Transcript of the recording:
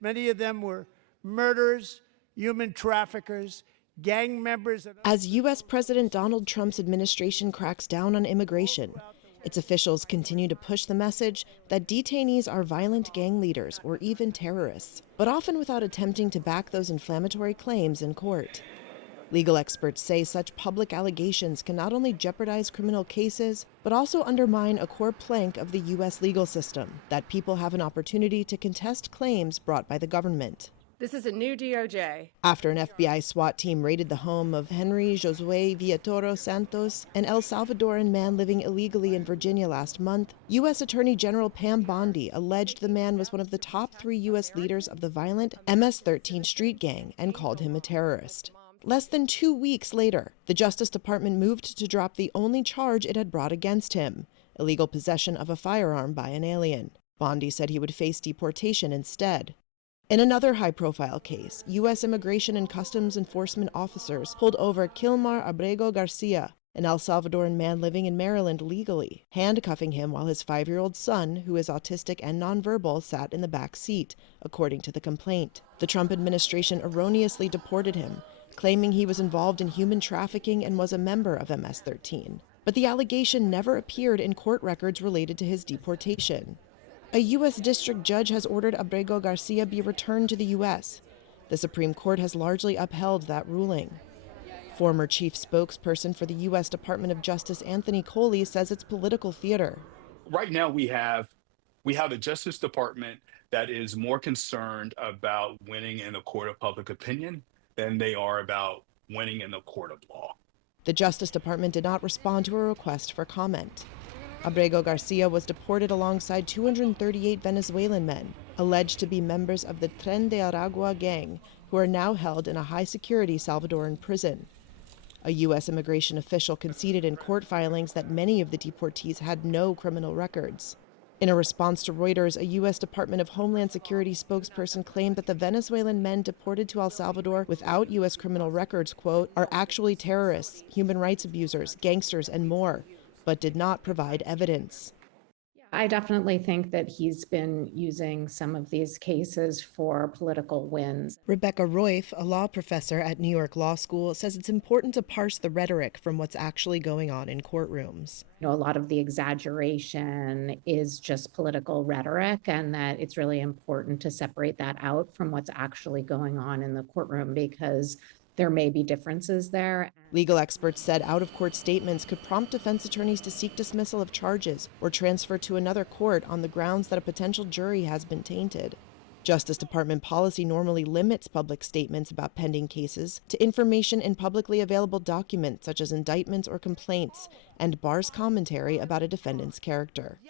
Many of them were murderers, human traffickers, gang members. As U.S. President Donald Trump's administration cracks down on immigration, its officials continue to push the message that detainees are violent gang leaders or even terrorists, but often without attempting to back those inflammatory claims in court. Legal experts say such public allegations can not only jeopardize criminal cases, but also undermine a core plank of the U.S. legal system, that people have an opportunity to contest claims brought by the government. This is a new DOJ. After an FBI SWAT team raided the home of Henry Josue Villatoro Santos, an El Salvadoran man living illegally in Virginia last month, U.S. Attorney General Pam Bondi alleged the man was one of the top 3 U.S. leaders of the violent MS-13 street gang and called him a terrorist. Less than 2 weeks later, the Justice Department moved to drop the only charge it had brought against him, illegal possession of a firearm by an alien. Bondi said he would face deportation instead. In another high-profile case, U.S. Immigration and Customs Enforcement officers pulled over Kilmar Abrego Garcia, an El Salvadoran man living in Maryland legally, handcuffing him while his 5-year-old son, who is autistic and nonverbal, sat in the back seat, according to the complaint. The Trump administration erroneously deported him, claiming he was involved in human trafficking and was a member of MS-13. But the allegation never appeared in court records related to his deportation. A U.S. district judge has ordered Abrego Garcia be returned to the U.S. The Supreme Court has largely upheld that ruling. Former chief spokesperson for the U.S. Department of Justice Anthony Coley says it's political theater. Right now we have a Justice Department that is more concerned about winning in the court of public opinion than they are about winning in the court of law. The Justice Department did not respond to a request for comment. Abrego Garcia was deported alongside 238 Venezuelan men, alleged to be members of the Tren de Aragua gang, who are now held in a high-security Salvadoran prison. A U.S. immigration official conceded in court filings that many of the deportees had no criminal records. In a response to Reuters, a U.S. Department of Homeland Security spokesperson claimed that the Venezuelan men deported to El Salvador without U.S. criminal records, quote, are actually terrorists, human rights abusers, gangsters, and more, but did not provide evidence. I definitely think that he's been using some of these cases for political wins. Rebecca Roif, a law professor at New York Law School, says it's important to parse the rhetoric from what's actually going on in courtrooms. A lot of the exaggeration is just political rhetoric, and that it's really important to separate that out from what's actually going on in the courtroom, because there may be differences there. Legal experts said out-of-court statements could prompt defense attorneys to seek dismissal of charges or transfer to another court on the grounds that a potential jury has been tainted. Justice Department policy normally limits public statements about pending cases to information in publicly available documents such as indictments or complaints, and bars commentary about a defendant's character.